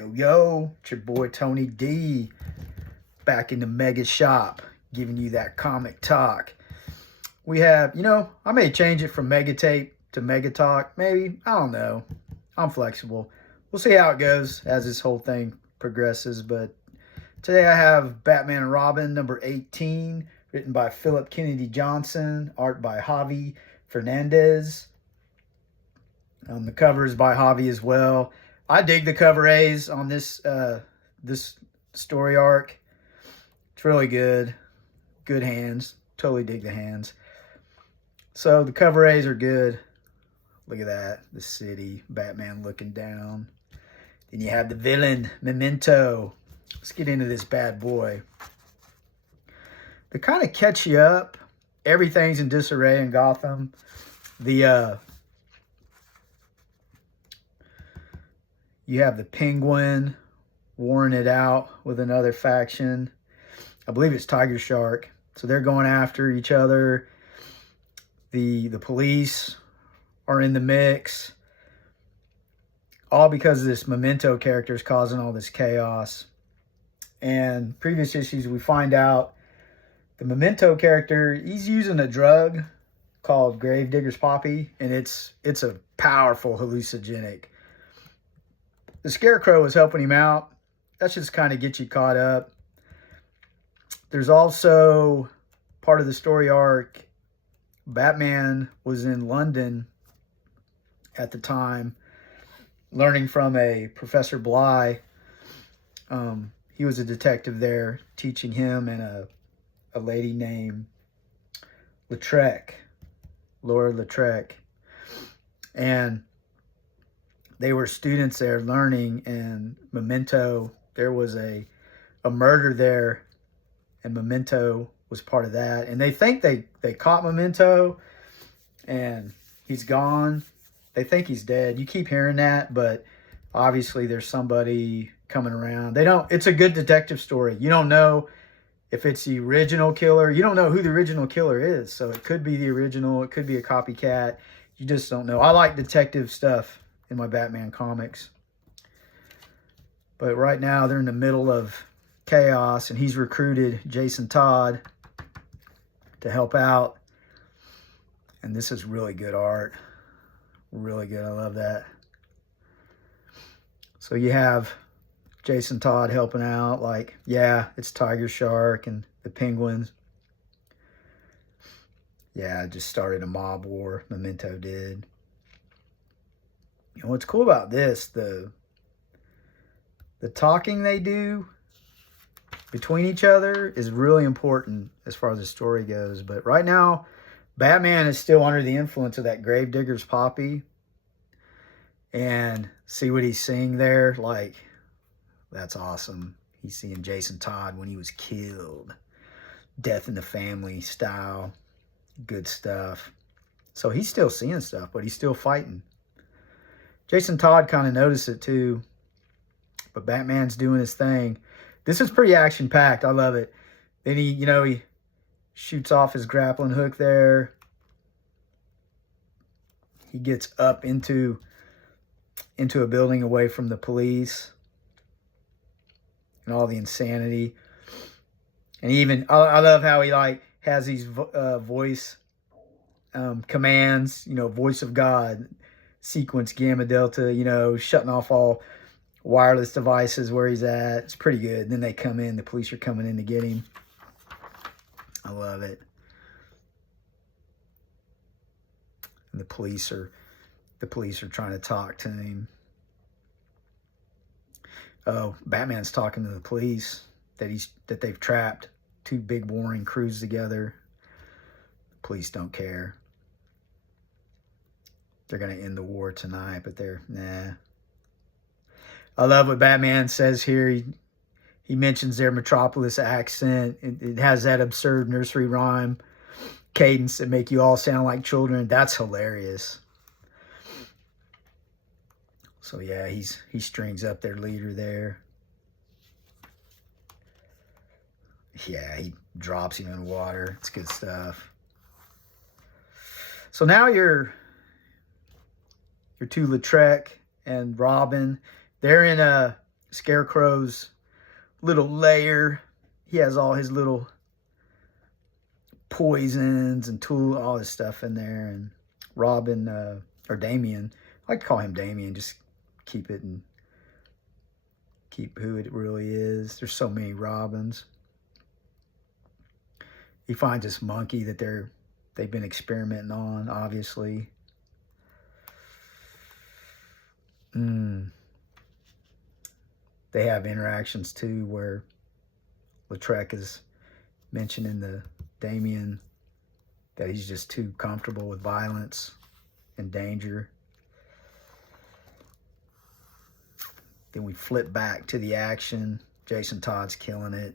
Yo, yo, it's your boy Tony D, back in the mega shop, giving you that comic talk. We have, I may change it from mega tape to mega talk, maybe. I don't know. I'm flexible. We'll see how it goes as this whole thing progresses. But today I have Batman and Robin number 18, written by Phillip Kennedy Johnson, art by Javi Fernandez. The cover is by Javi as well. I dig the cover A's on this story arc. It's really good. Good hands. Totally dig the hands. So the cover A's are good. Look at that. The city. Batman looking down. Then you have the villain, Memento. Let's get into this bad boy. To kind of catch you up, everything's in disarray in Gotham. You have the Penguin warring it out with another faction. I believe it's Tiger Shark. So they're going after each other. The police are in the mix. All because of this Memento character is causing all this chaos. And previous issues, we find out the Memento character, he's using a drug called Gravedigger's Poppy. And it's a powerful hallucinogenic. The Scarecrow is helping him out. That should kind of get you caught up. There's also part of the story arc. Batman was in London at the time, learning from a Professor Bly. He was a detective there, teaching him and a lady named Laura Lautrec. And they were students there learning, and Memento, there was a murder there, and Memento was part of that. And they think they caught Memento, and he's gone. They think he's dead. You keep hearing that, but obviously there's somebody coming around. It's a good detective story. You don't know if it's the original killer. You don't know who the original killer is. So it could be the original. It could be a copycat. You just don't know. I like detective stuff in my Batman comics. But right now they're in the middle of chaos, and he's recruited Jason Todd to help out. And this is really good art. Really good. I love that. So you have Jason Todd helping out, like, yeah, it's Tiger Shark and the Penguins. Yeah, just started a mob war. Memento did. What's cool about this, the talking they do between each other is really important as far as the story goes. But right now, Batman is still under the influence of that Gravedigger's Poppy. And see what he's seeing there? Like, that's awesome. He's seeing Jason Todd when he was killed. Death in the family style. Good stuff. So he's still seeing stuff, but he's still fighting. Jason Todd kind of noticed it too. But Batman's doing his thing. This is pretty action-packed. I love it. Then he shoots off his grappling hook there. He gets up into a building away from the police and all the insanity. And I love how he has these voice commands, voice of God, sequence gamma delta, shutting off all wireless devices where he's at. It's pretty good. And then they come in. The police are coming in to get him. I love it. And the police are trying to talk to him. Oh, Batman's talking to the police that they've trapped two big warring crews together. The police don't care. They're going to end the war tonight, but nah. I love what Batman says here. He mentions their Metropolis accent. It has that absurd nursery rhyme cadence that make you all sound like children. That's hilarious. So yeah, he strings up their leader there. Yeah, he drops him in water. It's good stuff. So now your two Lautrec and Robin, they're in Scarecrow's little lair. He has all his little poisons and all his stuff in there. And Robin, or Damien, I like to call him Damien, just keep who it really is. There's so many Robins. He finds this monkey that they've been experimenting on, obviously. They have interactions too where Lautrec is mentioning to Damien that he's just too comfortable with violence and danger. Then we flip back to the action. Jason Todd's killing it.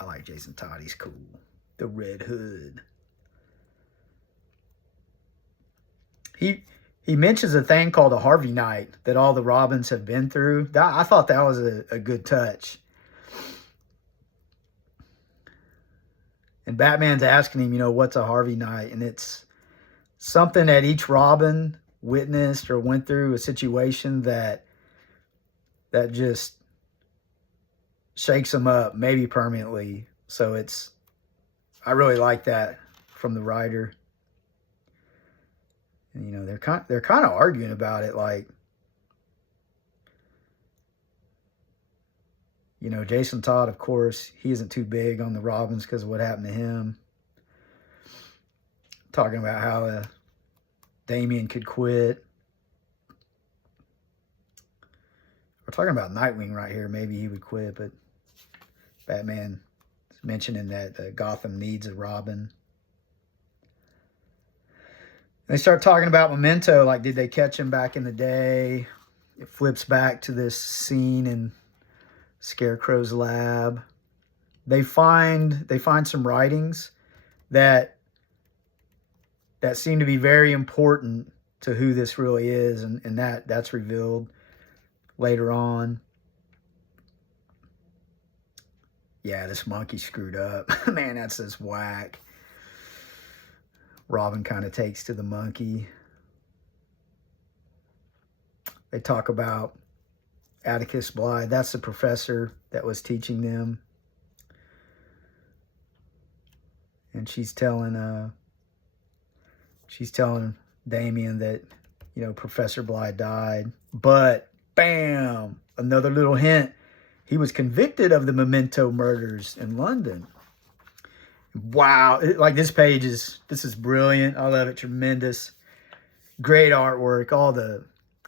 I like Jason Todd. He's cool. The Red Hood. He mentions a thing called a Harvey Night that all the Robins have been through. I thought that was a good touch. And Batman's asking him, what's a Harvey Night? And it's something that each Robin witnessed or went through, a situation that just shakes them up, maybe permanently. So I really like that from the writer. And, they're kind of arguing about it, like, Jason Todd, of course, he isn't too big on the Robins because of what happened to him. Talking about how Damien could quit. We're talking about Nightwing right here. Maybe he would quit, but Batman is mentioning that Gotham needs a Robin. They start talking about Memento, like, did they catch him back in the day? It flips back to this scene in Scarecrow's lab. They find some writings that seem to be very important to who this really is, and that's revealed later on. Yeah, this monkey screwed up. Man, that's just whack. Robin kind of takes to the monkey. They talk about Atticus Blythe. That's the professor that was teaching them. And she's telling Damien that, Professor Blythe died. But, bam, another little hint. He was convicted of the Memento murders in London. Wow, this page is brilliant. I love it, tremendous. Great artwork, all the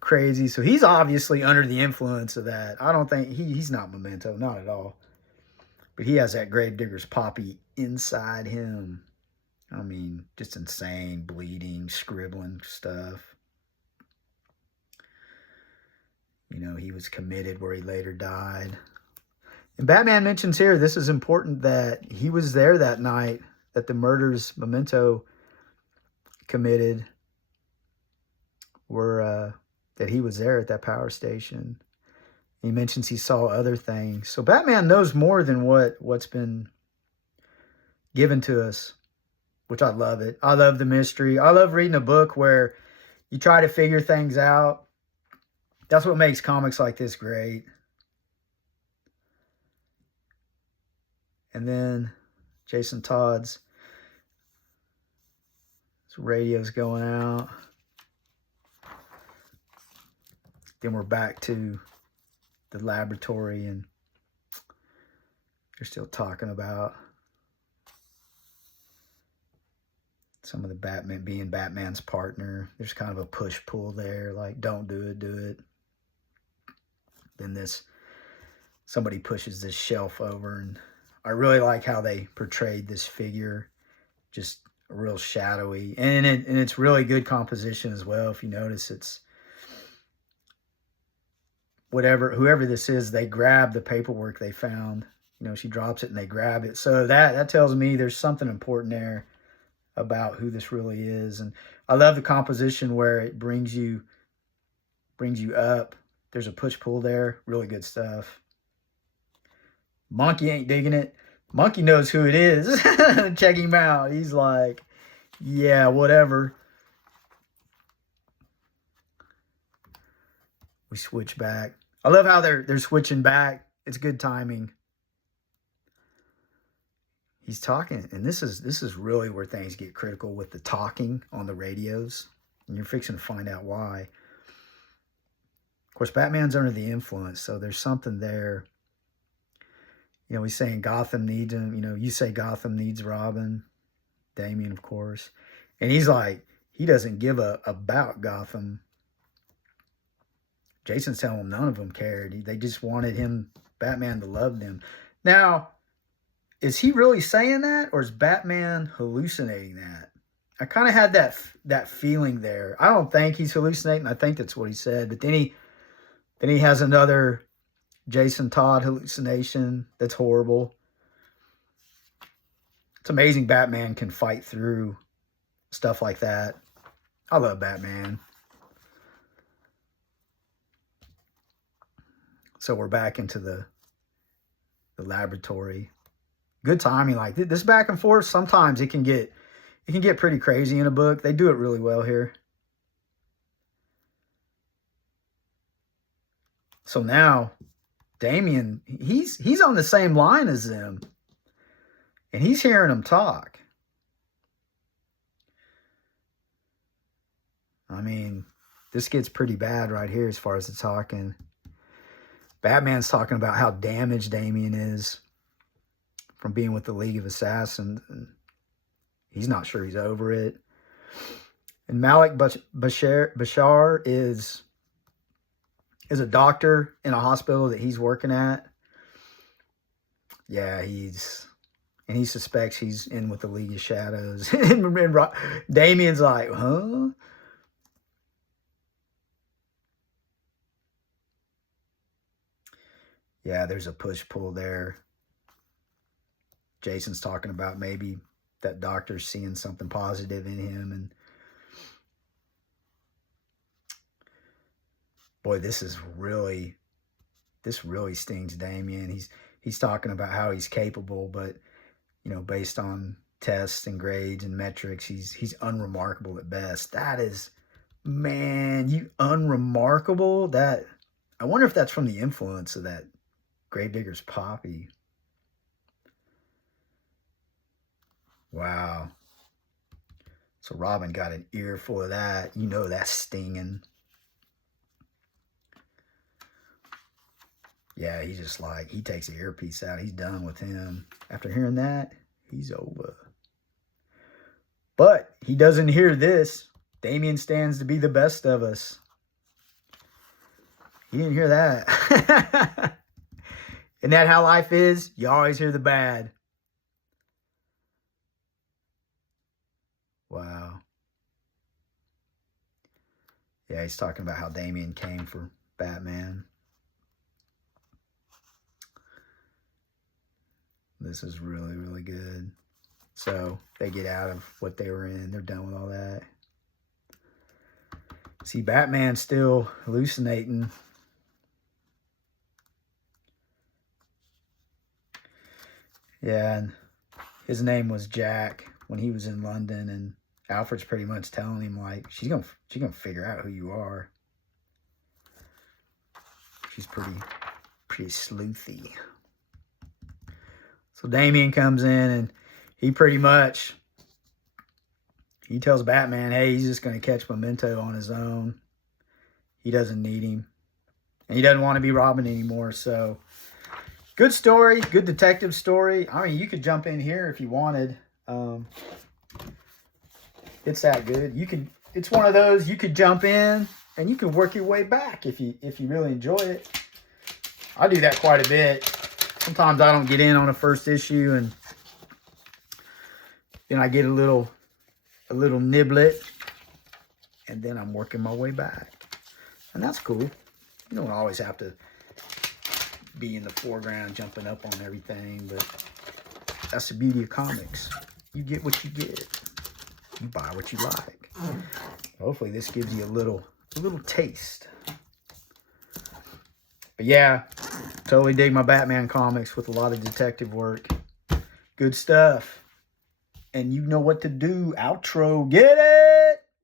crazy. So he's obviously under the influence of that. I don't think he's not Memento, not at all. But he has that Gravedigger's Poppy inside him. I mean, just insane, bleeding, scribbling stuff. He was committed where he later died. And Batman mentions here, this is important, that he was there that night that the murders Memento committed were, that he was there at that power station. He mentions he saw other things. So Batman knows more than what's been given to us, which I love it. I love the mystery. I love reading a book where you try to figure things out. That's what makes comics like this great. And then Jason Todd's radio's going out. Then we're back to the laboratory, and they're still talking about some of the Batman being Batman's partner. There's kind of a push-pull there, like, don't do it, do it. Then somebody pushes this shelf over, and I really like how they portrayed this figure, just real shadowy, and it's really good composition as well. If you notice, it's whoever this is, they grab the paperwork they found. She drops it and they grab it. So that tells me there's something important there about who this really is. And I love the composition where it brings you up. There's a push-pull there. Really good stuff. Monkey ain't digging it. Monkey knows who it is. Check him out. He's like, yeah, whatever. We switch back. I love how they're switching back. It's good timing. He's talking, and this is really where things get critical with the talking on the radios, and you're fixing to find out why. Of course, Batman's under the influence, so there's something there. You know, he's saying Gotham needs him. You know, you say Gotham needs Robin. Damian, of course. And he's like, he doesn't give a about Gotham. Jason's telling him none of them cared. They just wanted him, Batman, to love them. Now, is he really saying that, or is Batman hallucinating that? I kind of had that feeling there. I don't think he's hallucinating. I think that's what he said. But then he has another Jason Todd hallucination that's horrible. It's amazing Batman can fight through stuff like that. I love Batman. So we're back into the laboratory. Good timing, like this back and forth. Sometimes it can get pretty crazy in a book. They do it really well here. So now Damian, he's on the same line as them, and he's hearing them talk. I mean, this gets pretty bad right here as far as the talking. Batman's talking about how damaged Damian is from being with the League of Assassins. And he's not sure he's over it. And Malik Bashar is a doctor in a hospital that he's working at. Yeah, he suspects he's in with the League of Shadows. And Damian's like, huh? Yeah, there's a push-pull there. Jason's talking about maybe that doctor's seeing something positive in him. And boy, this really stings Damian. He's talking about how he's capable, but you know, based on tests and grades and metrics, he's unremarkable at best. That is, man, you unremarkable. That, I wonder if that's from the influence of that Gravedigger's Poppy. Wow. So Robin got an earful of that. You know that's stinging. Yeah, he's just like, he takes the earpiece out. He's done with him. After hearing that, he's over. But he doesn't hear this. Damian stands to be the best of us. He didn't hear that. Isn't that how life is? You always hear the bad. Wow. Yeah, he's talking about how Damian came for Batman. This is really, really good. So they get out of what they were in. They're done with all that. See, Batman's still hallucinating. Yeah, and his name was Jack when he was in London, and Alfred's pretty much telling him, like, she's gonna figure out who you are. She's pretty sleuthy. So Damian comes in, and he tells Batman, hey, he's just going to catch Memento on his own. He doesn't need him. And he doesn't want to be Robin anymore. So, good story. Good detective story. I mean, you could jump in here if you wanted. It's that good. It's one of those, you could jump in, and you can work your way back if you really enjoy it. I do that quite a bit. Sometimes I don't get in on a first issue, and then I get a little niblet, and then I'm working my way back. And that's cool. You don't always have to be in the foreground jumping up on everything, but that's the beauty of comics. You get what you get. You buy what you like. Hopefully this gives you a little taste. But yeah, totally dig my Batman comics with a lot of detective work. Good stuff. And you know what to do. Outro. Get it!